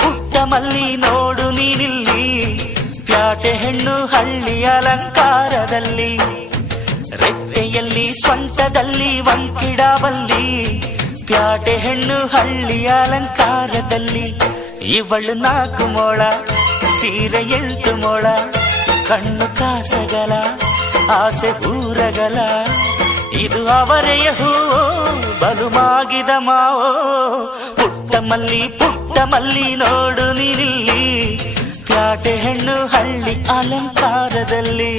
ಪುಟ್ಟ ಮಲ್ಲಿ ನೋಡು ನೀನಿಲ್ಲಿ, ಪ್ಯಾಟೆ ಹೆಣ್ಣು ಹಳ್ಳಿ ಅಲಂಕಾರದಲ್ಲಿ, ರೆಟ್ಟೆಯಲ್ಲಿ ಸೊಂಟದಲ್ಲಿ ವಂಕಿಡಾವಲ್ಲಿ, ಪ್ಯಾಟೆ ಹೆಣ್ಣು ಹಳ್ಳಿ ಅಲಂಕಾರದಲ್ಲಿ. ಇವಳು 4 ಮೊಳ ಸೀರೆ 8 ಮೊಳ, ಕಣ್ಣು ಕಾಸಗಲ ಆಸೆ ಊರಗಲ, ಇದು ಅವರೆಯ ಹೂವೋ ಬಲು ಮಾಗಿದ ಮಾವೋ. ಪುಟ್ಟ ಮಲ್ಲಿ ನೋಡು ನೀನಿಲ್ಲಿ, ಪ್ಯಾಟೆ ಹೆಣ್ಣು ಹಳ್ಳಿ ಅಲಂಕಾರದಲ್ಲಿ.